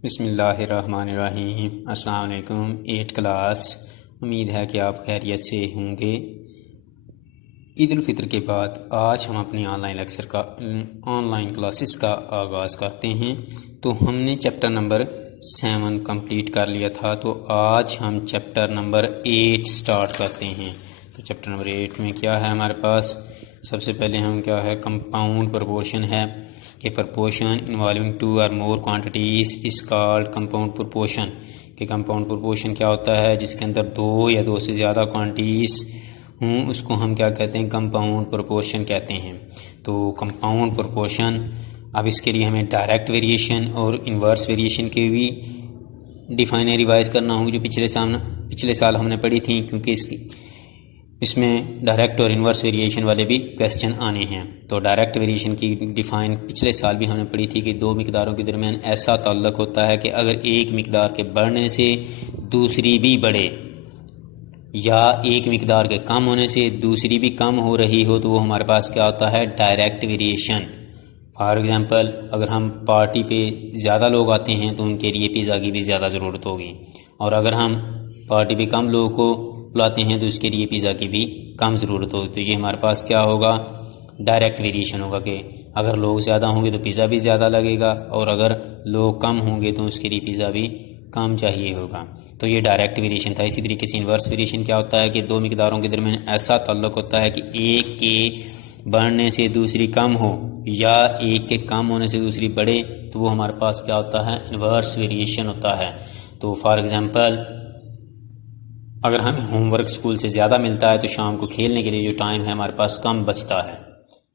बिस्मिल्लाहिर्रहमानिर्रहीम। अस्सलाम वालेकुम। 8 क्लास। उम्मीद है कि आप खैरियत से होंगे। ईद उल फितर के बाद आज हम अपनी ऑनलाइन क्लासेस का आगाज़ करते हैं। तो हमने चैप्टर नंबर 7 कंप्लीट कर लिया था, तो आज हम चैप्टर नंबर 8 स्टार्ट करते हैं। तो चैप्टर नंबर 8 में क्या है हमारे पास? सबसे पहले हम क्या है, कंपाउंड प्रोपोर्शन है कि प्रोपोर्शन इन्वॉल्विंग 2 और more quantities is called compound proportion. कि कंपाउंड प्रोपोर्शन क्या होता है? जिसके अंदर 2 या 2 से ज़्यादा क्वांटिटीज़ हूँ उसको हम क्या कहते हैं? कंपाउंड प्रोपोर्शन कहते हैं। तो कंपाउंड प्रोपोर्शन, अब इसके लिए हमें डायरेक्ट वेरिएशन और इन्वर्स वेरिएशन के भी डिफाइन रिवाइज़ करना होगी, जो पिछले साल हमने पढ़ी थी, क्योंकि इसमें डायरेक्ट और इन्वर्स वेरिएशन वाले भी क्वेश्चन आने हैं। तो डायरेक्ट वेरिएशन की डिफ़ाइन पिछले साल भी हमने पढ़ी थी कि 2 मिकदारों के दरमियान ऐसा ताल्लुक़ होता है कि अगर एक मिकदार के बढ़ने से दूसरी भी बढ़े या एक मिकदार के कम होने से दूसरी भी कम हो रही हो, तो वो हमारे पास क्या होता है? Direct variation. फॉर एग्ज़ाम्पल, अगर हम पार्टी पे ज़्यादा लोग आते हैं तो उनके लिए पिज़्ज़ा की भी ज़्यादा ज़रूरत होगी, और अगर हम पार्टी पे कम लोगों को बुलाते हैं तो उसके लिए पिज़्ज़ा की भी कम ज़रूरत होगी। तो ये हमारे पास क्या होगा? डायरेक्ट वेरिएशन होगा कि अगर लोग ज़्यादा होंगे तो पिज़्ज़ा भी ज़्यादा लगेगा, और अगर लोग कम होंगे तो उसके लिए पिज़्ज़ा भी कम चाहिए होगा। तो ये डायरेक्ट वेरिएशन था। इसी तरीके से इन्वर्स वेरिएशन क्या होता है कि 2 मिकदारों के दरमियान ऐसा ताल्लुक़ होता है कि एक के बढ़ने से दूसरी कम हो या एक के कम होने से दूसरी बढ़े, तो वो हमारे पास क्या होता है? इन्वर्स वेरिएशन होता है। तो फॉर एग्ज़ाम्पल, अगर हमें होमवर्क स्कूल से ज़्यादा मिलता है तो शाम को खेलने के लिए जो टाइम है हमारे पास कम बचता है,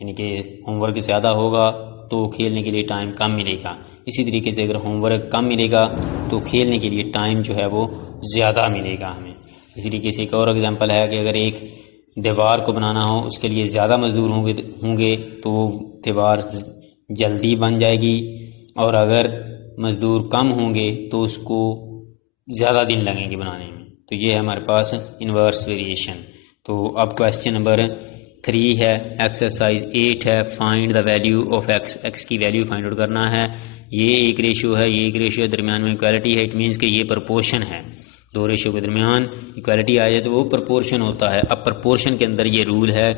यानी कि होमवर्क ज़्यादा होगा तो खेलने के लिए टाइम कम मिलेगा। इसी तरीके से अगर होमवर्क कम मिलेगा तो खेलने के लिए टाइम जो है वो ज़्यादा मिलेगा हमें। इसी तरीके से एक और एग्जांपल है कि अगर एक दीवार को बनाना हो, उसके लिए ज़्यादा मज़दूर होंगे तो वो दीवार जल्दी बन जाएगी, और अगर मज़दूर कम होंगे तो उसको ज़्यादा दिन लगेंगे बनाने में। तो ये है हमारे पास इन्वर्स वेरिएशन। तो अब क्वेश्चन नंबर 3 है, एक्सरसाइज 8 है, find the value of x. X की वैल्यू फाइंड आउट करना है। ये एक रेशियो है, ये एक रेशियो दरमियान में इक्वालिटी है, इट मीन्स कि ये प्रोपोर्शन है। 2 रेशियो के दरमियान इक्वालिटी आ जाए तो वो प्रोपोर्शन होता है। अब प्रोपोर्शन के अंदर ये रूल है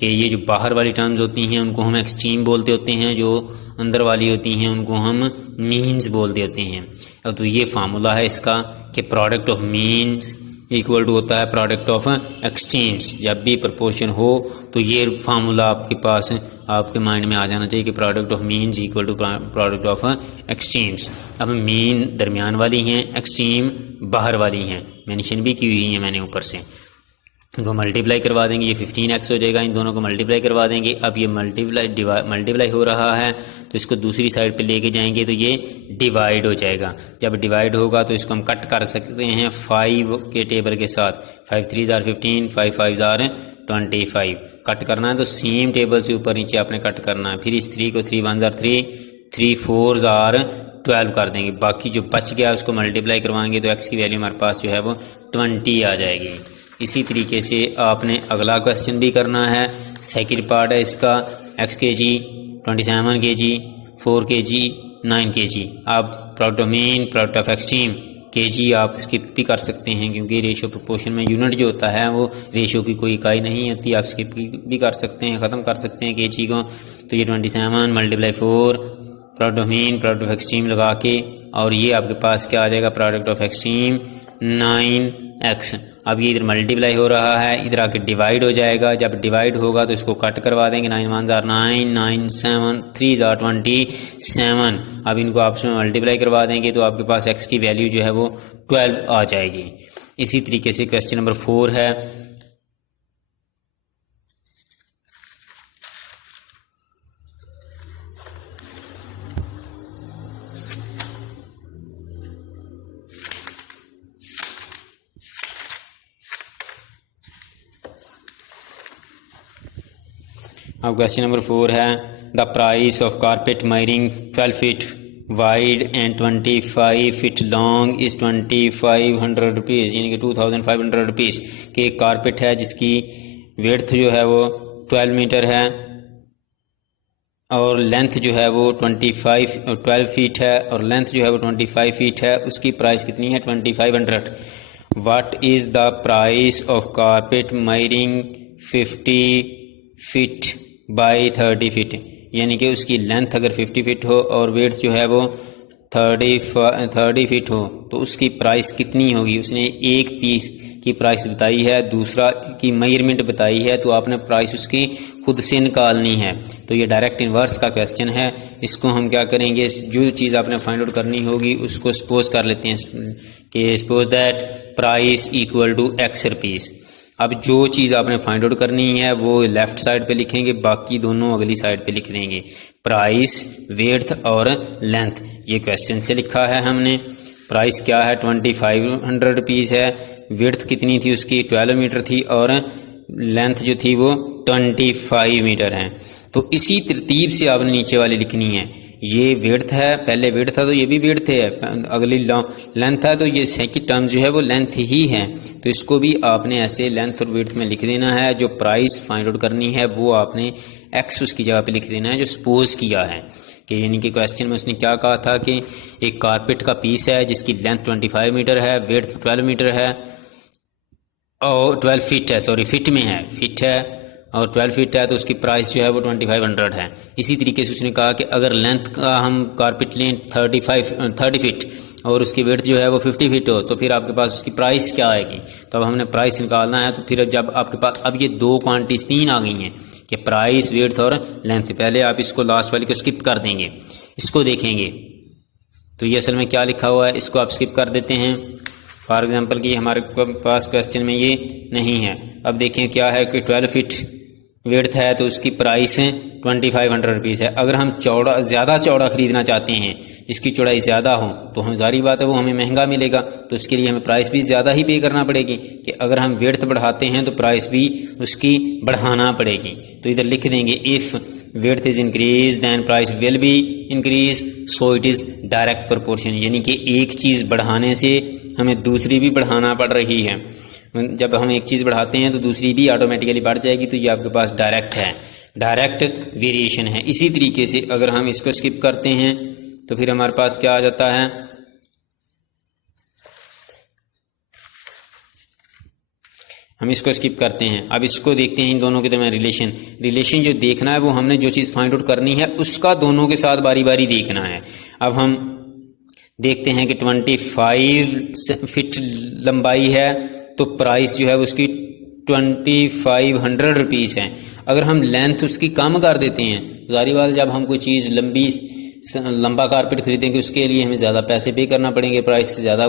कि ये जो बाहर वाली टर्म्स होती हैं उनको हम एक्सट्रीम बोलते होते हैं, जो अंदर वाली होती हैं उनको हम मीन्स बोलते होते हैं। अब तो ये फार्मूला है इसका कि product of means equal to होता है प्रोडक्ट ऑफ एक्सट्रीम्स। जब भी प्रोपोर्शन हो तो ये फार्मूला आपके पास आपके माइंड में आ जाना चाहिए कि product of means equal to product of extremes. अब मीन दरमियान वाली हैं, एक्सट्रीम बाहर वाली हैं, मेंशन भी की हुई है मैंने ऊपर से। इनको मल्टीप्लाई करवा देंगे, ये 15x हो जाएगा। इन दोनों को मल्टीप्लाई करवा देंगे। अब ये मल्टीप्लाई हो रहा है तो इसको दूसरी साइड पे लेके जाएंगे तो ये डिवाइड हो जाएगा। जब डिवाइड होगा तो इसको हम कट कर सकते हैं 5 के टेबल के साथ। 5 3 ज़ार 15, 5 5 ज़ार 25। कट करना है तो सेम टेबल से ऊपर नीचे आपने कट करना है। फिर इस 3 को 3 1 ज़ार 3, 3 4 ज़ार 12 कर देंगे। बाकी जो बच गया उसको मल्टीप्लाई करवाएंगे तो एक्स की वैल्यू हमारे पास जो है वो 20 आ जाएगी। इसी तरीके से आपने अगला क्वेश्चन भी करना है। सेकंड पार्ट है इसका, x kg 27 kg 4 kg 9 kg। आप product of mean, product of extreme, kg आप स्किप भी कर सकते हैं, क्योंकि रेशियो प्रोपोर्शन में यूनिट जो होता है वो रेशियो की कोई इकाई नहीं होती। आप स्किप भी कर सकते हैं, ख़त्म कर सकते हैं kg को। तो ये 27 multiply 4 product of mean, product of extreme लगा के, और ये आपके पास क्या आ जाएगा? Product of extreme 9x। अब ये इधर मल्टीप्लाई हो रहा है, इधर आके डिवाइड हो जाएगा। जब डिवाइड होगा तो इसको कट करवा देंगे। 9 1 ज़ार 9, 9 7 3 ज़ार 27। अब इनको आपस में मल्टीप्लाई करवा देंगे तो आपके पास x की वैल्यू जो है वो 12 आ जाएगी। इसी तरीके से क्वेश्चन नंबर 4 है। अब क्वेश्चन नंबर 4 है, the price of carpet measuring 12 feet wide and 25 feet long is 2500 rupees, यानी कि 2500 रुपीज़। कि एक कारपेट है जिसकी विड्थ जो है वो 12 मीटर है और लेंथ जो है वो 12 फीट है और लेंथ जो है वो 25 फीट है। उसकी प्राइस कितनी है? 2500। What is the price of carpet measuring 50 feet by 30 feet, यानी कि उसकी लेंथ अगर 50 फीट हो और वेट जो है वो 30 फीट हो तो उसकी प्राइस कितनी होगी। उसने एक पीस की प्राइस बताई है, दूसरा की मेजरमेंट बताई है, तो आपने प्राइस उसकी खुद से निकालनी है। तो ये डायरेक्ट इन्वर्स का क्वेश्चन है। इसको हम क्या करेंगे, जो चीज़ आपने फाइंड आउट करनी होगी उसको सपोज कर लेते हैं कि suppose that price equal to x rupees. अब जो चीज़ आपने फाइंड आउट करनी है वो लेफ़्ट साइड पे लिखेंगे, बाकी दोनों अगली साइड पे लिख देंगे। प्राइस, वेड्थ और लेंथ, ये क्वेश्चन से लिखा है हमने। प्राइस क्या है? 2500 रुपीज़ है। वेड्थ कितनी थी उसकी? 12 मीटर थी और लेंथ जो थी वो 25 मीटर है। तो इसी तरतीब से आपने नीचे वाली लिखनी है। ये वेड्थ है, पहले वेड्थ था तो ये भी वेड्थ है, अगली लेंथ है तो ये सेकंड टर्म जो है वो लेंथ ही है। तो इसको भी आपने ऐसे लेंथ और वेड्थ में लिख देना है। जो प्राइस फाइंड आउट करनी है वो आपने एक्स उसकी जगह पे लिख देना है जो सपोज किया है। कि यानी कि क्वेश्चन में उसने क्या कहा था कि एक कारपेट का पीस है जिसकी लेंथ 25 मीटर है, वेड्थ 12 मीटर है और 12 फीट है, सॉरी फिट में है, फिट है और 12 फीट है, तो उसकी प्राइस जो है वो 2500 है। इसी तरीके से उसने कहा कि अगर लेंथ का हम कारपेट लें 30 फीट और उसकी वेट जो है वो 50 फीट हो तो फिर आपके पास उसकी प्राइस क्या आएगी। तो अब हमने प्राइस निकालना है। तो फिर जब आपके पास अब ये दो क्वांटिटीज तीन आ गई हैं कि प्राइस, वेट और लेंथ, पहले आप इसको लास्ट वाली को स्किप कर देंगे, इसको देखेंगे तो ये असल में क्या लिखा हुआ है, इसको आप स्किप कर देते हैं। फॉर एग्जांपल कि हमारे पास क्वेश्चन में ये नहीं है। अब देखें क्या है कि 12 फीट वेड्थ है तो उसकी प्राइस 2500 रुपीज़ है। अगर हम ज़्यादा चौड़ा ख़रीदना चाहते हैं, जिसकी चौड़ाई ज़्यादा हो, तो हम जारी बात है वो हमें महंगा मिलेगा, तो उसके लिए हमें प्राइस भी ज़्यादा ही पे करना पड़ेगी। कि अगर हम वेड्थ बढ़ाते हैं तो प्राइस भी उसकी बढ़ाना पड़ेगी। तो इधर लिख देंगे if width is increase then price will be increase, so it is direct proportion, यानी कि एक चीज़ बढ़ाने से हमें दूसरी भी बढ़ाना पड़ रही है। जब हम एक चीज़ बढ़ाते हैं तो दूसरी भी ऑटोमेटिकली बढ़ जाएगी। तो ये आपके पास डायरेक्ट है, डायरेक्ट वेरिएशन है। इसी तरीके से अगर हम इसको स्किप करते हैं तो फिर हमारे पास क्या आ जाता है, हम इसको स्किप करते हैं। अब इसको देखते हैं इन दोनों के दरमियान रिलेशन जो देखना है वो हमने जो चीज़ फाइंड आउट करनी है उसका दोनों के साथ बारी बारी देखना है। अब हम देखते हैं कि 25 फीट लंबाई है तो प्राइस जो है उसकी 2500 रुपीज़ है। अगर हम लेंथ उसकी कम कर देते हैं तो जारी बात, जब हम कोई चीज़ लंबा कारपेट खरीदेंगे उसके लिए हमें ज़्यादा पैसे पे करना पड़ेंगे, प्राइस से ज़्यादा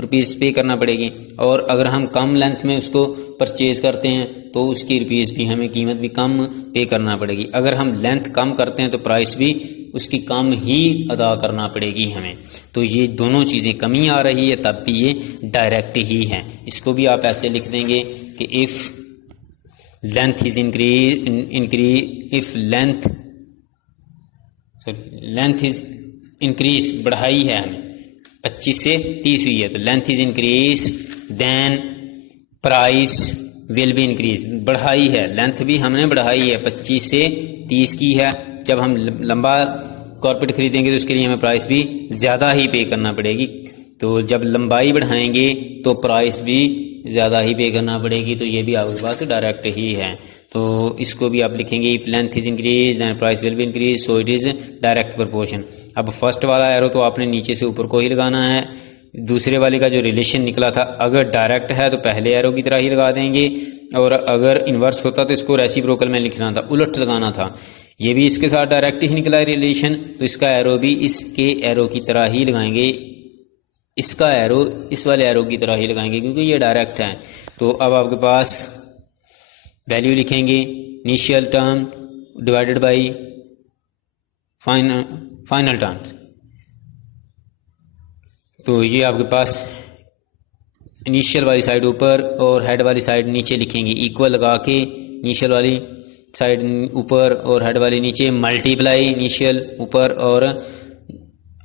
रुपीज़ पे करना पड़ेगी। और अगर हम कम लेंथ में उसको परचेज़ करते हैं तो उसकी रुपीज़ भी हमें कीमत भी कम पे करना पड़ेगी। अगर हम लेंथ कम करते हैं तो प्राइस भी उसकी कम ही अदा करना पड़ेगी हमें। तो ये दोनों चीज़ें कमी आ रही है तब भी ये डायरेक्ट ही है। इसको भी आप ऐसे लिख देंगे कि if length is if length is increase, बढ़ाई है हमें 25 से 30 हुई है, तो length is increase then price will be increase, बढ़ाई है, लेंथ भी हमने बढ़ाई है 25 से 30 की है। जब हम लंबा कारपेट खरीदेंगे तो उसके लिए हमें प्राइस भी ज़्यादा ही पे करना पड़ेगी। तो जब लंबाई बढ़ाएंगे तो प्राइस भी ज़्यादा ही पे करना पड़ेगी। तो ये भी आपके पास डायरेक्ट ही है। तो इसको भी आप लिखेंगे if length is increase then price will be increase, so it is direct proportion. अब फर्स्ट वाला एरो तो आपने नीचे से ऊपर को ही लगाना है। दूसरे वाले का जो रिलेशन निकला था, अगर डायरेक्ट है तो पहले एरो की तरह ही लगा देंगे, और अगर इन्वर्स होता तो इसको रेसिप्रोकल में लिखना था, उलट लगाना था। ये भी इसके साथ डायरेक्ट ही निकला रिलेशन, तो इसका एरो भी इसके एरो की तरह ही लगाएंगे, इसका एरो इस वाले एरो की तरह ही लगाएंगे क्योंकि ये डायरेक्ट है। तो अब आपके पास वैल्यू लिखेंगे initial term divided by final term. तो ये आपके पास इनिशियल वाली साइड ऊपर और हेड वाली साइड नीचे लिखेंगे, इक्वल लगा के इनिशियल वाली साइड ऊपर और हेड वाली नीचे, मल्टीप्लाई इनिशियल ऊपर और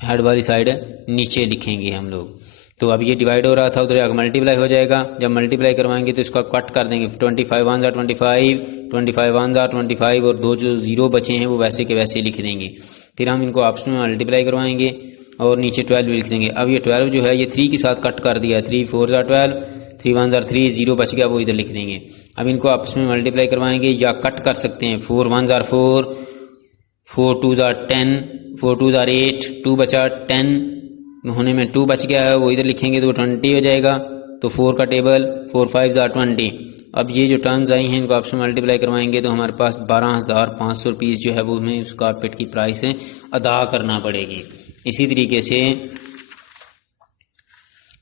हेड वाली साइड नीचे लिखेंगे हम लोग। तो अब ये डिवाइड हो रहा था, उधर जाकर मल्टीप्लाई हो जाएगा। जब मल्टीप्लाई करवाएंगे तो इसका कट कर देंगे, 25 वन ज़ा 25, 25 वन ज़ा 25 और दो जो ज़ीरो बचे हैं वो वैसे के वैसे लिख देंगे। फिर हम इनको आपस में मल्टीप्लाई करवाएंगे और नीचे 12 भी लिख देंगे। अब ये 12 जो है ये 3 के साथ कट कर दिया, 3 4 ज़ा 12, 3 वन ज़ा 3, ज़ीरो बच गया वो इधर लिख देंगे। अब इनको आपस में मल्टीप्लाई करवाएंगे या कट कर सकते हैं, 4 वन ज़ा 4, 4 टू ज़ा 10, 4 टू ज़ा 8, 2 बचा 10 होने में 2 बच गया है वो इधर लिखेंगे तो 20 हो जाएगा। तो 4 का टेबल, 4 5 ज़ा 20। अब ये जो टर्म्स आई हैं इनको आपस में मल्टीप्लाई करवाएंगे तो हमारे पास 12,500 रुपीज़ जो है वो हमें उस कारपेट की प्राइस है अदा करना पड़ेगी। इसी तरीके से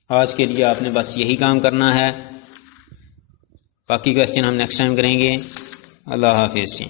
आज के लिए आपने बस यही काम करना है, बाकी क्वेश्चन हम नेक्स्ट टाइम करेंगे। अल्लाह हाफिज़।